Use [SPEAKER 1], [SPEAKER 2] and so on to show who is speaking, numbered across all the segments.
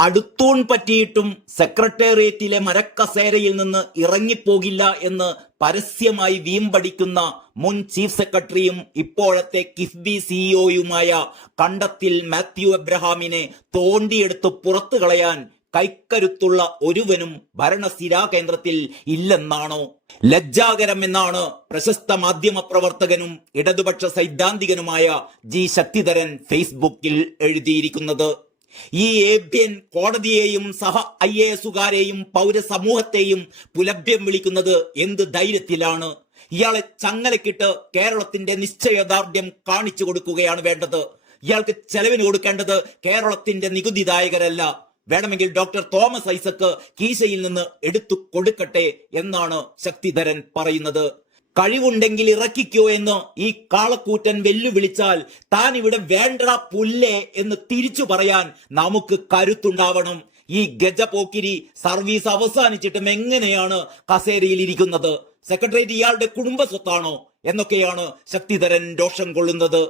[SPEAKER 1] അടുത്തൂൺ പറ്റിയിട്ടും സെക്രട്ടേറിയറ്റിലെ മരക്കസേരയിൽ നിന്ന് ഇറങ്ങിപ്പോകില്ല എന്ന് പരസ്യമായി വീമ്പടിക്കുന്ന മുൻ ചീഫ് സെക്രട്ടറിയും ഇപ്പോഴത്തെ കിഫ്ബി സിഇഒയുമായ കണ്ടത്തിൽ മാത്യു എബ്രഹാമിനെ തോണ്ടിയെടുത്ത് പുറത്തു കളയാൻ കൈക്കരുത്തുള്ള ഒരുവനും ഭരണസ്ഥിരാ കേന്ദ്രത്തിൽ ഇല്ലെന്നാണോ? ലജ്ജാകരം എന്നാണ് പ്രശസ്ത മാധ്യമ പ്രവർത്തകനും ഇടതുപക്ഷ സൈദ്ധാന്തികനുമായ ജി ശക്തിധരൻ ഫേസ്ബുക്കിൽ എഴുതിയിരിക്കുന്നത്. ഈ ഏബ്യൻ കോടതിയെയും സഹ ഐ എ എസുകാരെയും പൗരസമൂഹത്തെയും പുലഭ്യം വിളിക്കുന്നത് എന്ത് ധൈര്യത്തിലാണ്? ഇയാളെ ചങ്ങലക്കിട്ട് കേരളത്തിന്റെ നിശ്ചയദാർഢ്യം കാണിച്ചു കൊടുക്കുകയാണ് വേണ്ടത്. ഇയാൾക്ക് ചെലവിന് കൊടുക്കേണ്ടത് കേരളത്തിന്റെ നികുതിദായകരല്ല. വേണമെങ്കിൽ ഡോക്ടർ തോമസ് ഐസക്ക് കീശയിൽ നിന്ന് എടുത്തു കൊടുക്കട്ടെ എന്നാണ് ശക്തിധരൻ പറയുന്നത്. കഴിവുണ്ടെങ്കിൽ ഇറക്കിക്കോ എന്ന് ഈ കാളക്കൂറ്റൻ വെല്ലുവിളിച്ചാൽ താൻ ഇവിടെ വേണ്ട പുല്ലേ എന്ന് തിരിച്ചു പറയാൻ നമുക്ക് കരുത്തുണ്ടാവണം. ഈ ഗജപോക്കിരി സർവീസ് അവസാനിച്ചിട്ടും എങ്ങനെയാണ് കസേരയിൽ ഇരിക്കുന്നത്? സെക്രട്ടേറിയറ്റ് ഇയാളുടെ കുടുംബ സ്വത്താണോ? എന്നൊക്കെയാണ് ശക്തിധരൻ രോഷം കൊള്ളുന്നത്.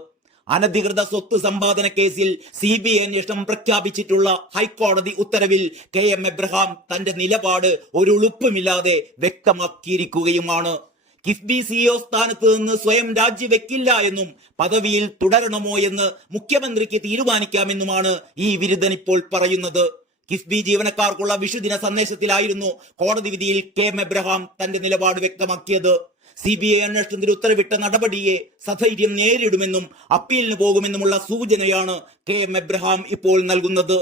[SPEAKER 1] അനധികൃത സ്വത്ത് സമ്പാദന കേസിൽ സി ബി ഐ അന്വേഷണം പ്രഖ്യാപിച്ചിട്ടുള്ള ഹൈക്കോടതി ഉത്തരവിൽ കെ എം എബ്രഹാം തന്റെ നിലപാട് ഒരു ഉളുപ്പുമില്ലാതെ വ്യക്തമാക്കിയിരിക്കുകയുമാണ്. കിഫ്ബി സിഇഒ സ്ഥാനത്ത് നിന്ന് സ്വയം രാജിവെക്കില്ല എന്നും പദവിയിൽ തുടരണമോ എന്ന് മുഖ്യമന്ത്രിക്ക് തീരുമാനിക്കാമെന്നുമാണ് ഈ വിരുദ്ധൻ ഇപ്പോൾ പറയുന്നത്. കിഫ്ബി ജീവനക്കാർക്കുള്ള വിഷുദിന സന്ദേശത്തിലായിരുന്നു കോടതി വിധിയിൽ കെ എം എബ്രഹാം തന്റെ നിലപാട് വ്യക്തമാക്കിയത്. സി ബി ഐ അന്വേഷണത്തിന് ഉത്തരവിട്ട നടപടിയെ സധൈര്യം നേരിടുമെന്നും അപ്പീലിന് പോകുമെന്നുമുള്ള സൂചനയാണ് കെ എം എബ്രഹാം ഇപ്പോൾ നൽകുന്നത്.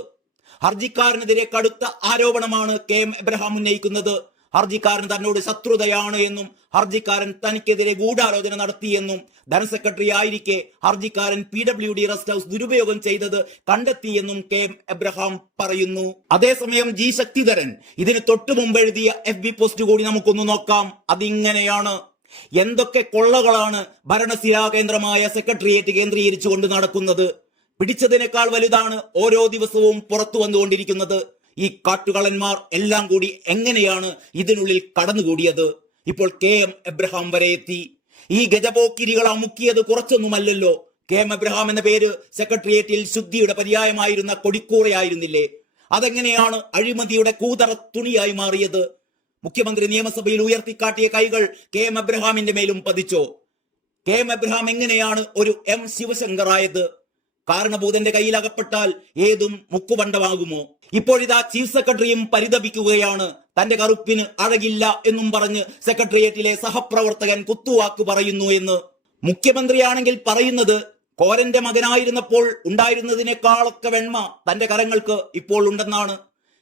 [SPEAKER 1] ഹർജിക്കാരനെതിരെ കടുത്ത ആരോപണമാണ് കെ എം എബ്രഹാം ഉന്നയിക്കുന്നത്. ഹർജിക്കാരൻ തന്നോട് ശത്രുതയാണ് എന്നും ഹർജിക്കാരൻ തനിക്കെതിരെ ഗൂഢാലോചന നടത്തിയെന്നും ധനസെക്രട്ടറി ആയിരിക്കെ ഹർജിക്കാരൻ P W D rest house ദുരുപയോഗം ചെയ്തത് കണ്ടെത്തിയെന്നും കെ എം എബ്രഹാം പറയുന്നു. അതേസമയം ജി ശക്തിധരൻ ഇതിന് തൊട്ടു മുമ്പ് എഴുതിയ എഫ് ബി പോസ്റ്റ് കൂടി നമുക്കൊന്ന് നോക്കാം. അതിങ്ങനെയാണ്. എന്തൊക്കെ കൊള്ളകളാണ് ഭരണസ്ഥിരാ കേന്ദ്രമായ സെക്രട്ടേറിയറ്റ് കേന്ദ്രീകരിച്ചുകൊണ്ട് നടക്കുന്നത്? പിടിച്ചതിനേക്കാൾ വലുതാണ് ഓരോ ദിവസവും പുറത്തു വന്നുകൊണ്ടിരിക്കുന്നത്. ഈ കാട്ടുകളന്മാർ എല്ലാം കൂടി എങ്ങനെയാണ് ഇതിനുള്ളിൽ കടന്നുകൂടിയത്? ഇപ്പോൾ കെ എം എബ്രഹാം വരെ എത്തി. ഈ ഗജപോക്കിരികൾ അമുക്കിയത് കുറച്ചൊന്നുമല്ലല്ലോ. കെ എം എബ്രഹാം എന്ന പേര് സെക്രട്ടേറിയറ്റിൽ ശുദ്ധിയുടെ പര്യായമായിരുന്ന കൊടിക്കൂറയായിരുന്നില്ലേ? അതെങ്ങനെയാണ് അഴിമതിയുടെ കൂതറ തുണിയായി മാറിയത്? മുഖ്യമന്ത്രി നിയമസഭയിൽ ഉയർത്തിക്കാട്ടിയ കൈകൾ കെ എം എബ്രഹാമിന്റെ മേലും പതിച്ചോ? കെ എം എബ്രഹാം എങ്ങനെയാണ് ഒരു എം ശിവശങ്കറായത്? കാരണഭൂതന്റെ കയ്യിൽ അകപ്പെട്ടാൽ ഏതും മുക്കുപണ്ടമാകുമോ ഇപ്പോഴിതാ ചീഫ് സെക്രട്ടറിയും പരിതപിക്കുകയാണ്. തന്റെ കറുപ്പിന് അഴകില്ല എന്നും പറഞ്ഞ് സെക്രട്ടേറിയറ്റിലെ സഹപ്രവർത്തകൻ കുത്തുവാക്ക് പറയുന്നു എന്ന്. മുഖ്യമന്ത്രിയാണെങ്കിൽ പറയുന്നത് കോരന്റെ മകനായിരുന്നപ്പോൾ ഉണ്ടായിരുന്നതിനേക്കാളൊക്കെ വെണ്മ തന്റെ കരങ്ങൾക്ക് ഇപ്പോൾ ഉണ്ടെന്നാണ്.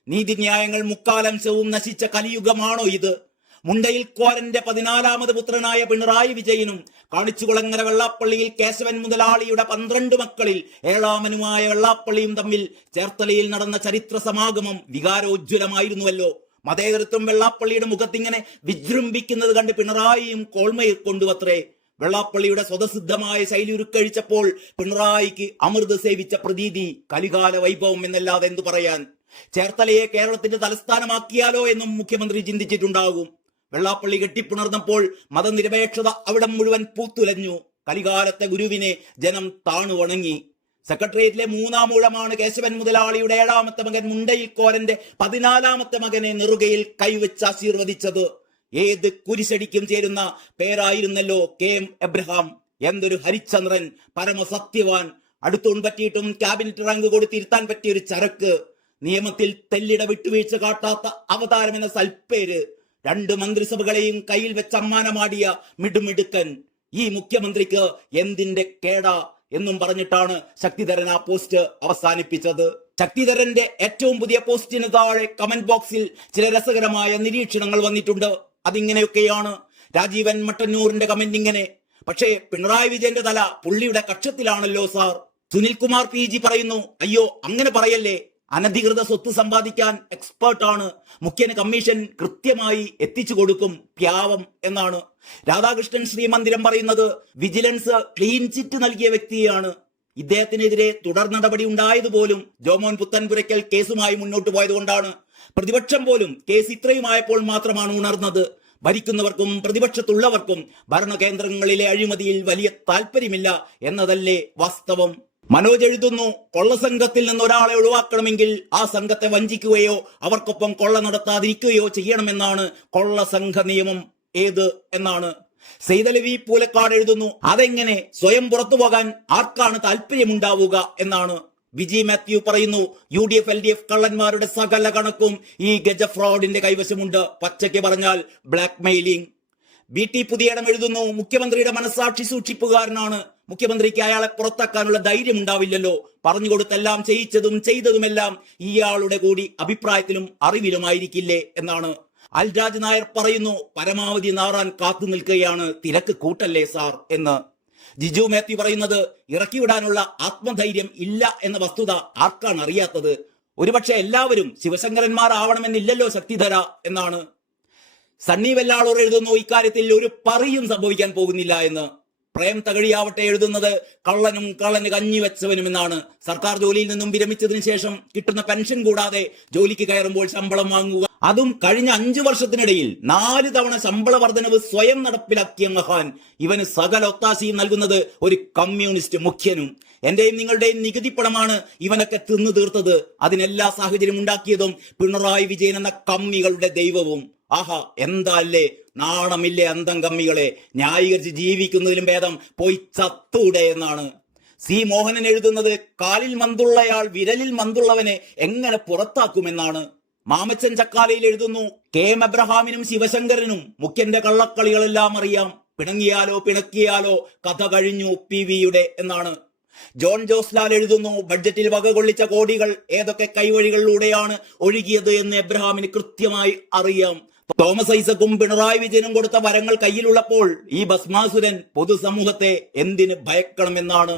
[SPEAKER 1] നീതിന്യായങ്ങൾ മുക്കാലംശവും നശിച്ച കലിയുഗമാണോ ഇത്? മുണ്ടയിൽ കോരന്റെ പതിനാലാമത് പുത്രനായ പിണറായി വിജയനും കാണിച്ചുകുളങ്ങര വെള്ളാപ്പള്ളിയിൽ കേശവൻ മുതലാളിയുടെ പന്ത്രണ്ട് മക്കളിൽ ഏഴാമനുമായ വെള്ളാപ്പള്ളിയും തമ്മിൽ ചേർത്തലയിൽ നടന്ന ചരിത്ര സമാഗമം വികാരോജ്വലമായിരുന്നുവല്ലോ. മതേതരത്വം വെള്ളാപ്പള്ളിയുടെ മുഖത്തിങ്ങനെ വിജൃംഭിക്കുന്നത് കണ്ട് പിണറായിയും കോൾമയിൽ കൊണ്ടുവത്രേ. വെള്ളാപ്പള്ളിയുടെ സ്വതസിദ്ധമായ ശൈലി ഉരുക്കഴിച്ചപ്പോൾ പിണറായിക്ക് അമൃത് സേവിച്ച പ്രതീതി കലികാല വൈഭവം എന്നല്ലാതെ എന്തു പറയാൻ? ചേർത്തലയെ കേരളത്തിന്റെ തലസ്ഥാനമാക്കിയാലോ എന്നും മുഖ്യമന്ത്രി ചിന്തിച്ചിട്ടുണ്ടാകും. വെള്ളാപ്പള്ളി കെട്ടിപ്പുണർന്നപ്പോൾ മതനിരപേക്ഷത അവിടെ മുഴുവൻ പൂത്തുലഞ്ഞു. കലികാലത്തെ ഗുരുവിനെ ജനം താണു വണങ്ങി സെക്രട്ടേറിയറ്റിലെ മൂന്നാം ഊഴമാണ് കേശവൻ മുതലാളിയുടെ ഏഴാമത്തെ മകൻ മുണ്ടയിൽ കോരന്റെ പതിനാലാമത്തെ മകനെ നെറുകയിൽ കൈവച്ച് ആശീർവദിച്ചത്. ഏത് കുരിശടിക്കും ചേരുന്ന പേരായിരുന്നല്ലോ കെ എം എബ്രഹാം. എന്തൊരു ഹരിചന്ദ്രൻ പരമസത്യവാൻ. അടുത്തോൺ പറ്റിയിട്ടും ക്യാബിനറ്റ് റാങ്ക് കൊടുത്തിരുത്താൻ പറ്റിയ ഒരു ചരക്ക്. നിയമത്തിൽ തെല്ലിട വിട്ടുവീഴ്ച കാട്ടാത്ത അവതാരം എന്ന സൽപ്പേര്. രണ്ട് മന്ത്രിസഭകളെയും കയ്യിൽ വെച്ച് അമ്മാനമാടിയ മിടുമിടുക്കൻ ഈ മുഖ്യമന്ത്രിക്ക് എന്തിന്റെ കേട എന്നും പറഞ്ഞിട്ടാണ് ശക്തിധരൻ ആ പോസ്റ്റ് അവസാനിപ്പിച്ചത്. ശക്തിധരന്റെ ഏറ്റവും പുതിയ പോസ്റ്റിന് താഴെ കമന്റ് ബോക്സിൽ ചില രസകരമായ നിരീക്ഷണങ്ങൾ വന്നിട്ടുണ്ട്. അതിങ്ങനെയൊക്കെയാണ് രാജീവൻ മട്ടന്നൂറിന്റെ കമന്റ് ഇങ്ങനെ പക്ഷേ പിണറായി വിജയന്റെ തല പുള്ളിയുടെ കക്ഷത്തിലാണല്ലോ സാർ. സുനിൽകുമാർ പി ജി പറയുന്നു അയ്യോ അങ്ങനെ പറയല്ലേ. അനധികൃത സ്വത്ത് സമ്പാദിക്കാൻ എക്സ്പേർട്ടാണ് മുഖ്യന് കമ്മീഷൻ കൃത്യമായി എത്തിച്ചു കൊടുക്കും പ്യാവം എന്നാണ്. രാധാകൃഷ്ണൻ ശ്രീമന്ദിരം പറയുന്നത് വിജിലൻസ് ക്ലീൻ ചിറ്റ് നൽകിയ വ്യക്തിയാണ്. ഇദ്ദേഹത്തിനെതിരെ തുടർ നടപടി ഉണ്ടായതുപോലും ജോമോൻ പുത്തൻപുരയ്ക്കൽ കേസുമായി മുന്നോട്ട് പോയതുകൊണ്ടാണ്. പ്രതിപക്ഷം പോലും കേസ് ഇത്രയുമായപ്പോൾ മാത്രമാണ് ഉണർന്നത്. ഭരിക്കുന്നവർക്കും പ്രതിപക്ഷത്തുള്ളവർക്കും ഭരണകേന്ദ്രങ്ങളിലെ അഴിമതിയിൽ വലിയ താല്പര്യമില്ല എന്നതല്ലേ വാസ്തവം. മനോജ് എഴുതുന്നു കൊള്ള കൊള്ളസംഘത്തിൽ നിന്ന് ഒരാളെ ഒഴിവാക്കണമെങ്കിൽ ആ സംഘത്തെ വഞ്ചിക്കുകയോ അവർക്കൊപ്പം കൊള്ള നടത്താതിരിക്കുകയോ ചെയ്യണമെന്നാണ് കൊള്ള സംഘ നിയമം. ഏത് എന്നാണ്. സെയ്തലവി പൂലക്കാട് എഴുതുന്നു അതെങ്ങനെ സ്വയം പുറത്തു പോകാൻ ആർക്കാണ് താല്പര്യമുണ്ടാവുക എന്നാണ്. വിജി മാത്യു പറയുന്നു U D F L D F കള്ളന്മാരുടെ സകല കണക്കും ഈ ഗജ ഫ്രോഡിന്റെ കൈവശമുണ്ട്. പച്ചയ്ക്ക് പറഞ്ഞാൽ blackmailing B T Puthiyadam എഴുതുന്നു മുഖ്യമന്ത്രിയുടെ മനസാക്ഷി സൂക്ഷിപ്പുകാരനാണ്. മുഖ്യമന്ത്രിക്ക് അയാളെ പുറത്താക്കാനുള്ള ധൈര്യം ഉണ്ടാവില്ലല്ലോ. പറഞ്ഞു കൊടുത്തെല്ലാം ചെയ്യിച്ചതും ചെയ്തതുമെല്ലാം ഇയാളുടെ കൂടി അഭിപ്രായത്തിലും അറിവിലുമായിരിക്കില്ലേ എന്നാണ്. അൽരാജ് നായർ പറയുന്നു പരമാവധി നാറാൻ കാത്തു നിൽക്കുകയാണ് തിരക്ക് കൂട്ടല്ലേ സാർ എന്ന്. ജിജു മാത്യു പറയുന്നത് ഇറക്കിവിടാനുള്ള ആത്മധൈര്യം ഇല്ല എന്ന വസ്തുത ആർക്കാണ് അറിയാത്തത്? ഒരുപക്ഷെ എല്ലാവരും ശിവശങ്കരന്മാരാവണമെന്നില്ലല്ലോ ശക്തിധര എന്നാണ്. സണ്ണി വെള്ളാളൂർ എഴുതുന്നു ഇക്കാര്യത്തിൽ ഒരു പറയും സംഭവിക്കാൻ പോകുന്നില്ല എന്ന്. പ്രേം തകഴിയാവട്ടെ എഴുതുന്നത് കള്ളനും കള്ളന് കഞ്ഞി വെച്ചവനും എന്നാണ് സർക്കാർ ജോലിയിൽ നിന്നും വിരമിച്ചതിന് ശേഷം കിട്ടുന്ന പെൻഷൻ കൂടാതെ ജോലിക്ക് കയറുമ്പോൾ ശമ്പളം വാങ്ങുക. അതും കഴിഞ്ഞ അഞ്ചു വർഷത്തിനിടയിൽ നാല് തവണ ശമ്പള വർധനവ് സ്വയം നടപ്പിലാക്കിയ മഹാൻ ഇവന് സകല ഒത്താശയും നൽകുന്നത് ഒരു കമ്മ്യൂണിസ്റ്റ് മുഖ്യനും. എന്റെയും നിങ്ങളുടെയും നികുതി പണമാണ് ഇവനൊക്കെ തിന്നു തീർത്തത്. അതിനെല്ലാ സാഹചര്യം ഉണ്ടാക്കിയതും പിണറായി വിജയൻ എന്ന കമ്മികളുടെ ദൈവവും. ആഹാ എന്താ അല്ലേ നാണമില്ലേ അന്തം കമ്മികളെ? ന്യായീകരിച്ച് ജീവിക്കുന്നതിലും ഭേദം പോയി ചത്തൂടെ എന്നാണ്. സി മോഹനൻ എഴുതുന്നത് കാലിൽ മന്തുള്ളയാൾ വിരലിൽ മന്തുള്ളവനെ എങ്ങനെ പുറത്താക്കുമെന്നാണ്. മാമച്ചൻ ചക്കാലയിൽ എഴുതുന്നു കെ എം എബ്രഹാമിനും ശിവശങ്കരനും മുഖ്യന്റെ കള്ളക്കളികളെല്ലാം അറിയാം. പിണങ്ങിയാലോ പിണക്കിയാലോ കഥ കഴിഞ്ഞു പി വിയുടെ എന്നാണ്. ജോൺ ജോസ് ലാൽ എഴുതുന്നു ബഡ്ജറ്റിൽ വക കൊള്ളിച്ച കോടികൾ ഏതൊക്കെ കൈവഴികളിലൂടെയാണ് ഒഴുകിയത് എന്ന് എബ്രഹാമിന് കൃത്യമായി അറിയാം. തോമസ് ഐസക്കും പിണറായി വിജയനും കൊടുത്ത വരങ്ങൾ കയ്യിലുള്ളപ്പോൾ ഈ ഭസ്മാസുരൻ പൊതുസമൂഹത്തെ എന്തിന് ഭയക്കണമെന്നാണ്